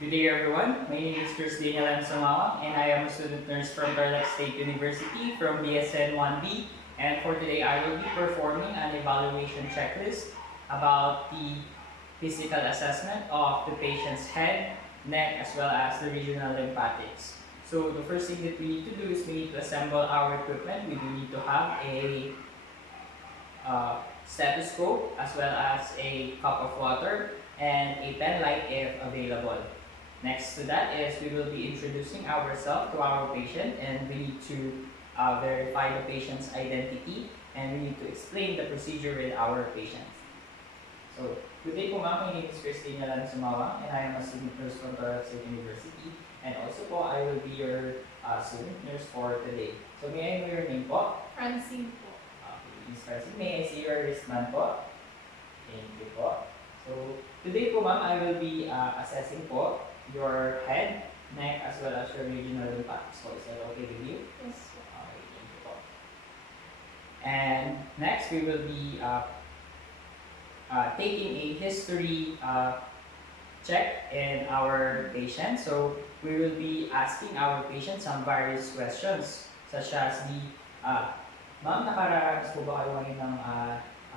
Good day everyone, my name is Christina Lansamawa and I am a student nurse from Tarlac State University from BSN 1B, and for today I will be performing an evaluation checklist about the physical assessment of the patient's head, neck, as well as the regional lymphatics. So the first thing that we need to do is we need to assemble our equipment. We do need to have a stethoscope as well as a cup of water and a pen light if available. Next to that is we will be introducing ourselves to our patient, and we need to verify the patient's identity, and we need to explain the procedure with our patient. So, good day po ma'am, my name is Christina Lansumawang and I am a student nurse from Tarlac State University, and also po I will be your student nurse for today. So may I know your name po? Francine po. Ms. Francine, may I see your wristband po? Thank you po. So, today po ma'am, I will be assessing po your head, neck, as well as your regional lymphatics. So, is that okay with you? Yes po. Okay, thank you po. And next, we will be taking a history check in our patient. So, we will be asking our patient some various questions, such as the ma'am, nakaranas po ba kayo ngayon ng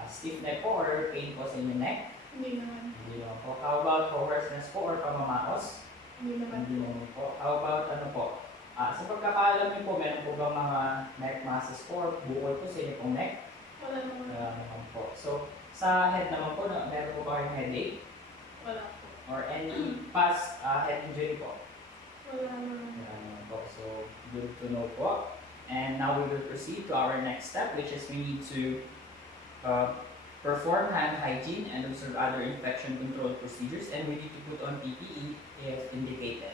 stiff neck po or pain po sa inyong neck? Hindi naman. Hindi naman po. How about hoarseness po or pamamaos? Hindi naman. Hindi naman po. How about ano po? Sa pagkakaalam niyo po, meron po bang mga neck masses po or bukol po sa inyong pong neck? Wala naman. Wala naman po. So, sa head naman po, meron po ba kayong headache? Wala po. Or any past head injury po? Wala naman. Wala naman po. So, good to know po. And now we will proceed to our next step, which is we need to perform hand hygiene and observe other infection control procedures, and we need to put on PPE if indicated.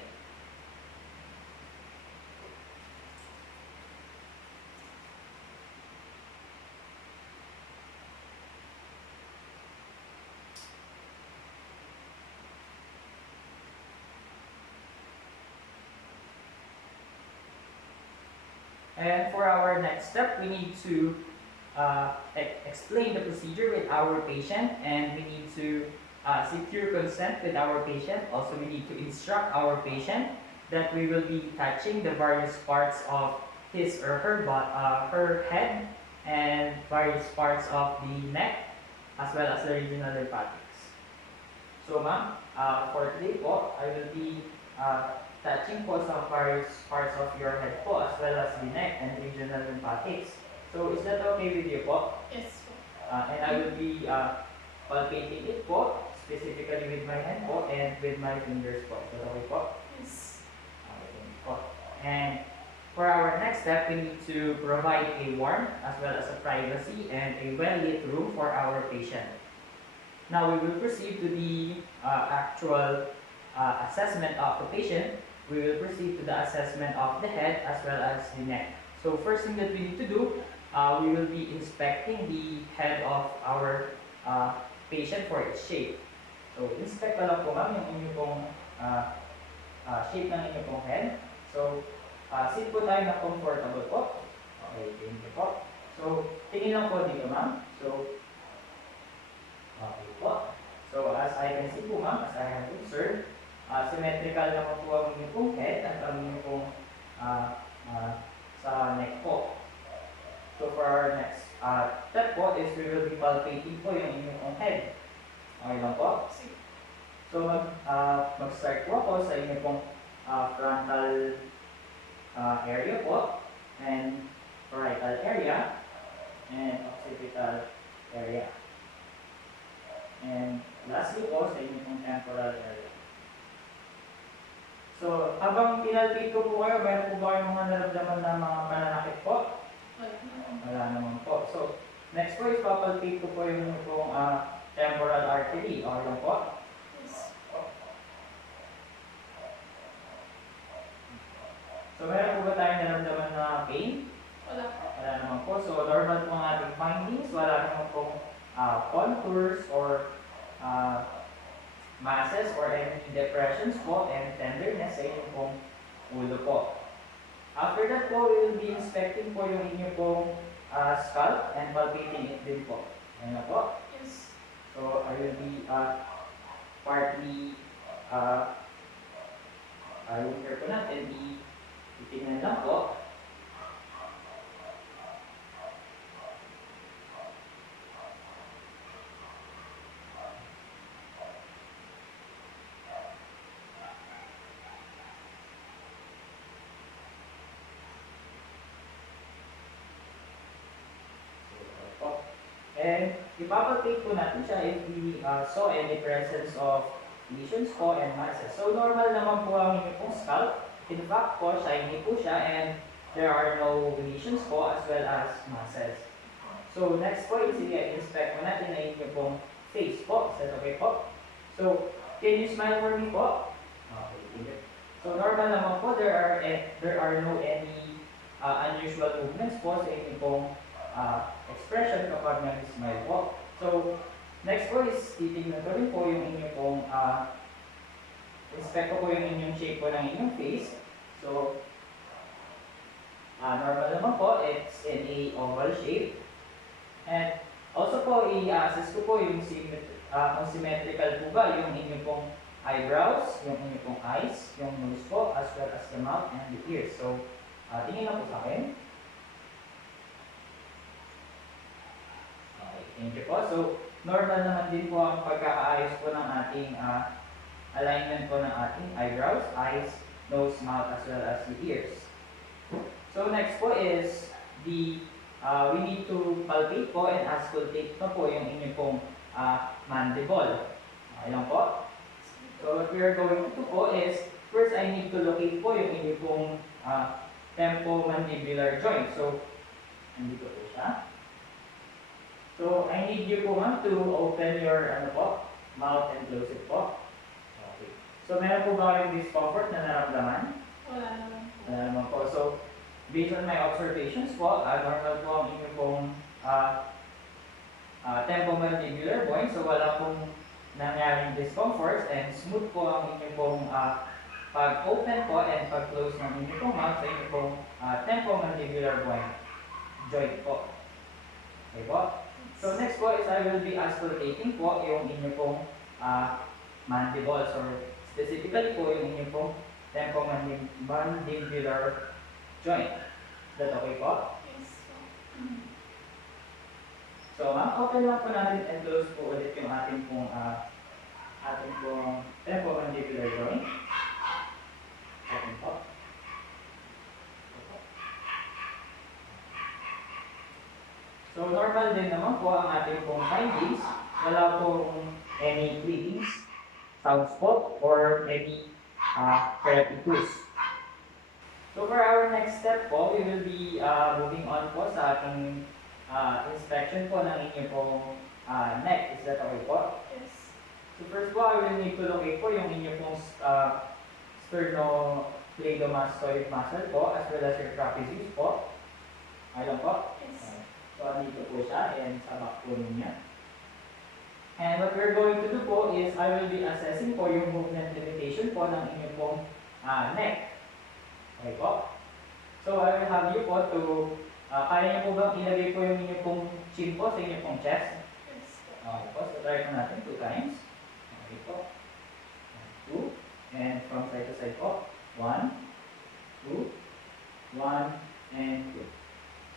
And for our next step, we need to explain the procedure with our patient, and we need to secure consent with our patient. Also, we need to instruct our patient that we will be touching the various parts of his or her head and various parts of the neck, as well as the regional lymphatics. So, ma'am, for today po, I will be touching po sa various parts of your head po, as well as the neck and regional lymphatics. So, is that okay with you po? Yes po. And I will be palpating it po, specifically with my hand po and with my fingers po. Is that okay po? Yes. Okay, thank you po. And for our next step, we need to provide a warm as well as a privacy and a well-lit room for our patient. Now, we will proceed to the actual assessment of the patient. We will proceed to the assessment of the head as well as the neck. So first thing that we need to do, we will be inspecting the head of our patient for its shape. So inspect pa lang po ma'am yung inyong pong shape ng inyong pong head. So sit po tayo na comfortable po. Okay, thank you po. So tingin lang po dito ma'am. So okay po. So as I can see po ma'am, as I have observed, symmetrical naman po ang inyong pong head at ang inyong pong sa neck po. So for our next step po is we will be palpating po yung inyong pong head. Okay lang po? So mag-start po ako sa inyong pong frontal area po, and parietal area, and occipital area. And lastly po sa inyong pong temporal area. So, habang pinalpate ko po kayo, mayroon po ba kayong mga naramdaman na mga pananakit po? Wala naman. Wala naman po. So, next po is papalpate ko po yung pong temporal artery. Okay lang po? Yes. So, meron po ba tayong naramdaman na pain? Wala po. Wala naman po. So, normal po ang ating findings. Wala naman pong contours or masses or any depressions po and tenderness sa inyong pong ulo po. After that po, we will be inspecting po yung inyong pong scalp and palpating it din po. Ayan na po. Yes. So, I will be partly yung hair po natin, titingnan lang po. And ipapatake po natin siya if we saw any presence of lesions po and masses. So normal naman po ang inyong pong scalp. In fact po, shiny po siya and there are no lesions po as well as masses. So next po is i-inspect po natin na inyong pong face po. Is that okay po? So can you smile for me po? Okay, thank you. So normal naman po, there are no any unusual movements po sa inyong pong expression kapag nag-smile po. So, next po is titignan ko rin po yung inyong pong inspect ko po yung inyong shape po ng inyong face. So, normal naman po, it's in a oval shape. And also po, i-assess ko po yung kung symmetrical po ba yung inyong pong eyebrows, yung inyong pong eyes, yung nose po, as well as the mouth and the ears. So, tingin na po sa akin. Thank you po. So, normal naman din po ang pagkakaayos po ng ating alignment po ng ating eyebrows, eyes, nose, mouth, as well as the ears. So, next po is we need to palpate po and auscultate na po yung inyong pong mandible. Okay lang po? So, what we are going to do po is, first I need to locate po yung inyong pong temporomandibular joint. So, nandito po siya. So, I need you po ma'am to open your mouth and close it po. Okay. So, meron po ba kayong discomfort na naramdaman? Wala naman po. Wala naman po. So, based on my observations po, normal po ang inyong pong temporomandibular joint. So, wala pong nangyaring discomforts and smooth po ang inyong pong pag-open po and pag-close ng inyong pong mouth sa inyong pong temporomandibular joint po. Okay po? So next po is I will be auscultating po yung inyong pong mandible. So specifically po yung inyong pong temporomandibular joint. Is that okay po? Yes po. So ma'am, open lang po natin and close po ulit yung ating pong temporomandibular joint. Open po. So, normal din naman po ang ating pong findings. Wala pong any clicking sounds po or any therapy tools. So, for our next step po, we will be moving on po sa ating inspection po ng inyong pong neck. Is that okay po? Yes. So, first po, I will need to locate po yung inyong pong sternocleidomastoid muscle po as well as your trapezius po. Ayun po? Yes. So, dito po siya and sa back po niya. And what we're going to do po is I will be assessing po yung movement limitation po ng inyong pong neck. Okay po? So, I will have you po to, kaya niyo po bang ilagay po yung inyong pong chin po sa inyong pong chest? Yes po. Okay po, so try po natin 2 times. Okay po. 2. And from side to side po. 1, 2, 1, and 2.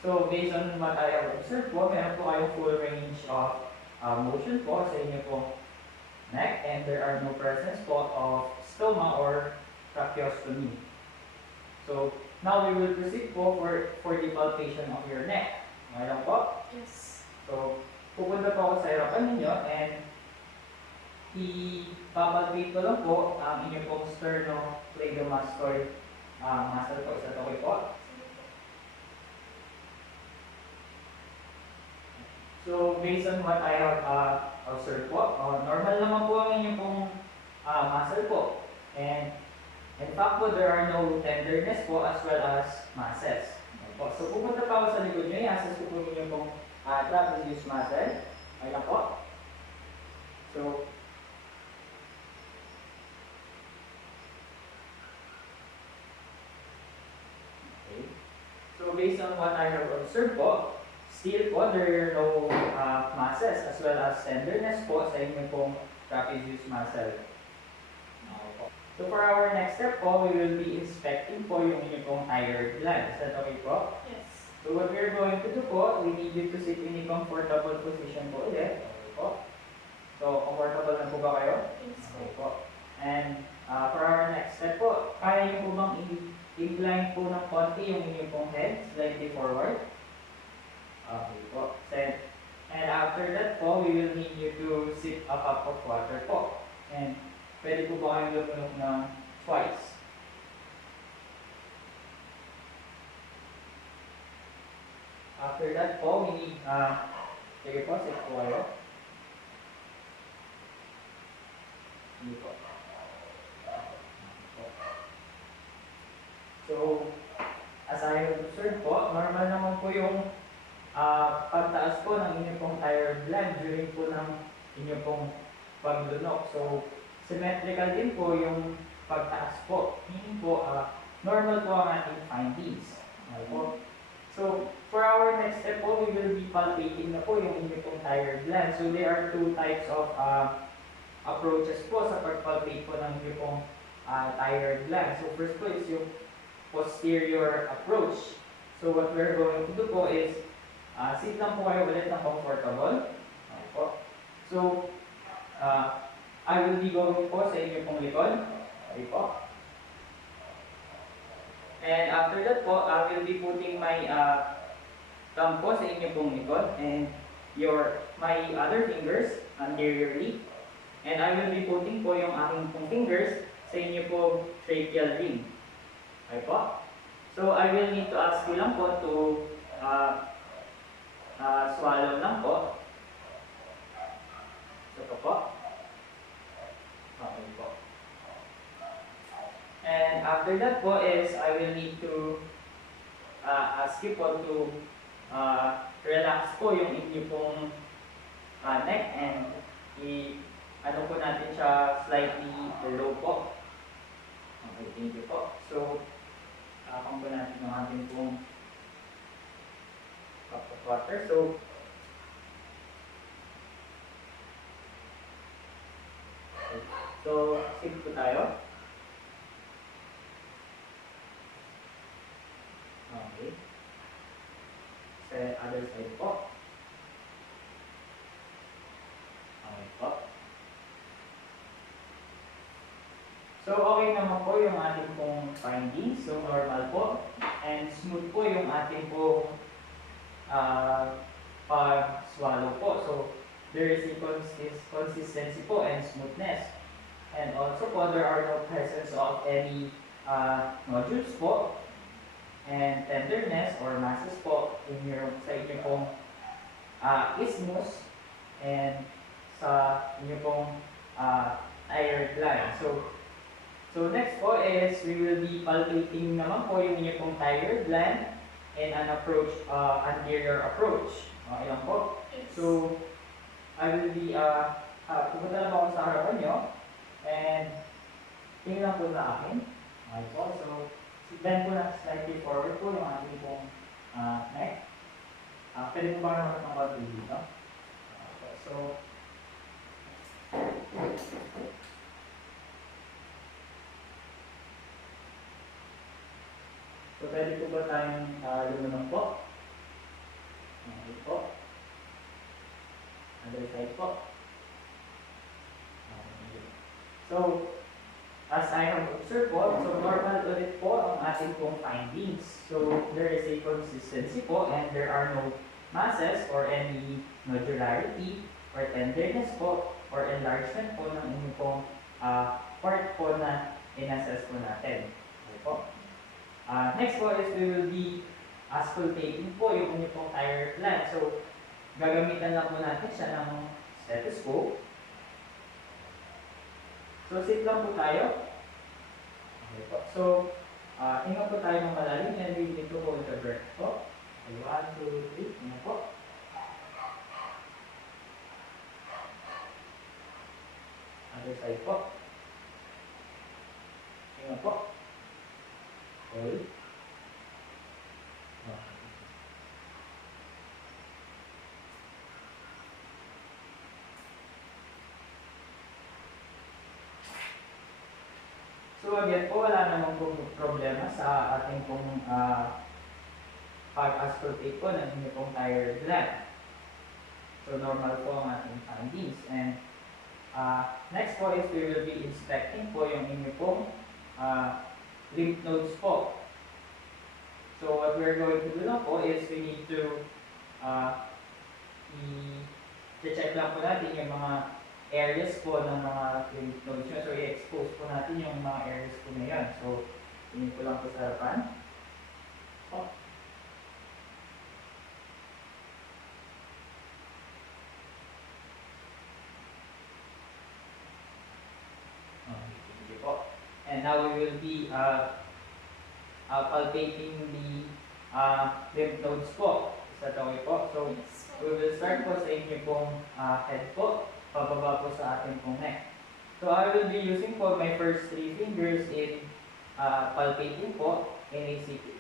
So, based on what I have observed po, meron po kayong full range of motion po sa inyo pong neck and there are no presence po of stoma or tracheostomy. So, now we will proceed po for the palpation of your neck. Okay lang po? Yes. So, pupunta po ako sa harapan ninyo and ipapalpate ko lang po ang inyong pong sternocleidomastoid muscle po. Is that okay po? So, based on what I have observed po, normal naman po ang inyong pong muscle po. And in fact po, there are no tenderness po as well as masses. Okay po. So, pupunta pa ako sa likod nyo, i-assess ko po inyong pong trapezius muscle. Okay lang po. So, okay. So, based on what I have observed po, still po, there are no masses as well as tenderness po sa inyong pong trapezius muscle. Okay po. So for our next step po, we will be inspecting po yung inyong pong thyroid gland. Is that okay po? Yes. So what we're going to do po, we need you to sit in a comfortable position po ulit. Okay po. So comfortable na po ba kayo? Yes Okay po. po. And for our next step po, kaya niyo po bang i-incline po ng konti yung inyong pong head, slightly forward? Okay po. And after that po, we will need you to sip a cup of water po. And pwede po ba kayong lumunok ng twice? After that po, we need, sige po, sip po kayo. Hindi po. So, as I have observed po, normal naman po yung pagtaas po ng inyong pong thyroid gland during po ng inyong pong paglunok. So, symmetrical din po yung pagtaas po. Meaning po, normal po ang ating findings. Okay po. So, for our next step po, we will be palpating na po yung inyong pong thyroid gland. So, there are two types of approaches po sa pagpalpate po ng inyong pong thyroid gland. So, first po is yung posterior approach. So, what we're going to do po is sit lang po kayo ulit ng comfortable. Okay po. So, I will be going po sa inyong pong likod. Okay po. And after that po, I will be putting my thumb po sa inyong pong likod and my other fingers anteriorly. And I will be putting po yung aking pong fingers sa inyong pong tracheal ring. Okay po. So, I will need to ask you lang po to swallow lang po. So po. Okay po. And after that po is I will need to ask you po to relax po yung inyo pong neck and ano po natin siya slightly low po. Okay, thank you po. So, akong po natin yung ating pong cup of water. So, sit po tayo. Okay. Sa other side po. Okay po. So, okay naman po yung ating pong findings. So, normal po. And smooth po yung ating pong pag-swallow po. So, there is a consistency po and smoothness. And also po, there are no presence of any nodules po and tenderness or masses po sa inyong pong isthmus and sa inyong pong thyroid gland. So next po is we will be palpating naman po yung inyong pong thyroid gland in an anterior approach. Okay lang po? Yes. So, I will be, pupunta lang ako sa harapan nyo and tingin lang po sa akin. Okay po. So, bend po na slightly forward po yung ating pong neck. Pwede po ba naman ng konti dito? Okay, so, pwede po ba tayong lumunok po? Okay po. Other side po. Okay. So, as I have observed po, so normal ulit po ang ating pong findings. So, there is a consistency po and there are no masses or any nodularity or tenderness po or enlargement po ng inyong pong part po na in-assess po natin. Okay po. Next po is we will be auscultating po yung inyong pong thyroid gland. So, gagamitan lang po natin siya ng stethoscope. So, sit lang po tayo. Okay po. So, hinga po tayo ng malalim and we need to hold the breath po. Okay, 1, 2, 3. Hinga po. Other side po. Hinga po. Hold. Okay. So again po, wala namang pong problema sa ating pong pag-auscultate po ng inyo pong thyroid gland. So normal po ang ating findings. And next po is we will be inspecting po yung inyo pong lymph nodes po. So what we're going to do na po is we need to i-check lang po natin yung mga areas po ng mga lymph nodes nyo. So i-expose po natin yung mga areas po na yan. So tingin ko lang po sa harapan. Oh. Okay po. And now we will be palpating the lymph nodes po. Is that okay po? So we will start po sa inyo pong head po, pababa po sa ating pong neck. So I will be using po my first 3 fingers in palpating po in a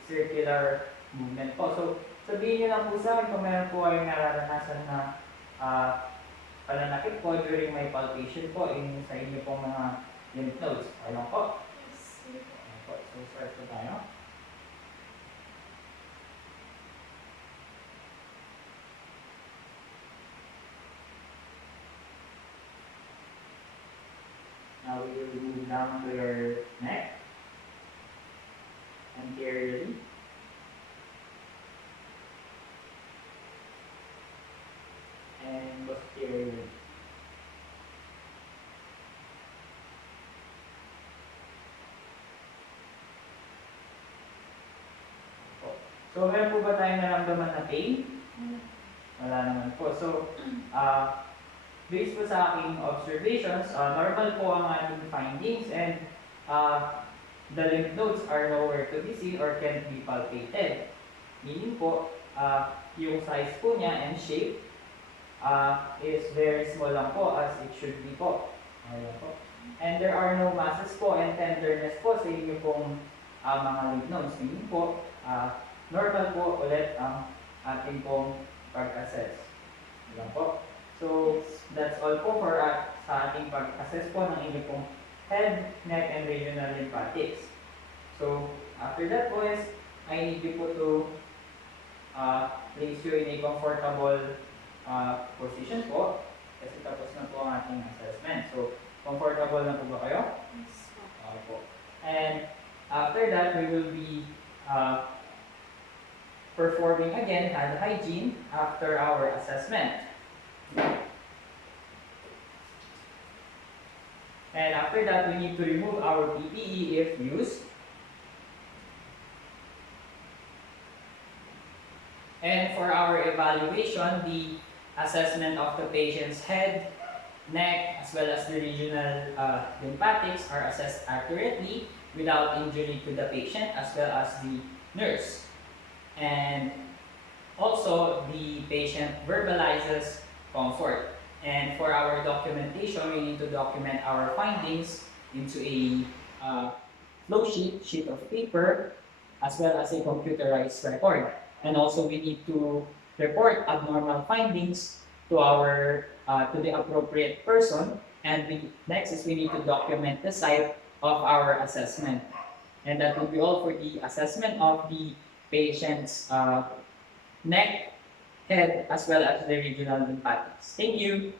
circular movement po. So sabihin nyo lang po sa akin kung meron po kayong nararanasan na pananakit po during my palpation po sa inyo pong mga lymph nodes. Okay lang po? So start po tayo. Now we will move down to your neck, anteriorly. And posteriorly. So, meron po ba tayong naramdaman na pain? Wala naman po. So, based po sa aking observations, normal po ang ating findings and the lymph nodes are nowhere to be seen or can't be palpated. Meaning po, yung size po niya and shape is very small lang po as it should be po. Ayan po. And there are no masses po and tenderness po sa inyo pong mga lymph nodes. Meaning po, normal po ulit ang ating pong pag-assess. Ayan po. So, that's all po for sa ating pag-assess po ng inyong pong head, neck, and regional lymphatics. So, after that po is, I need you po to place you in a comfortable position po. Kasi tapos na po ang ating assessment. So, comfortable na po ba kayo? Yes. Okay po. And after that, we will be performing again hand hygiene after our assessment. And after that, we need to remove our PPE if used. And for our evaluation, the assessment of the patient's head, neck, as well as the regional lymphatics are assessed accurately without injury to the patient as well as the nurse. And also, the patient verbalizes comfort. And for our documentation, we need to document our findings into a flow sheet of paper, as well as a computerized record. And also, we need to report abnormal findings to the appropriate person. And next is we need to document the site of our assessment. And that will be all for the assessment of the patient's neck, head, as well as the regional lymphatics. Thank you.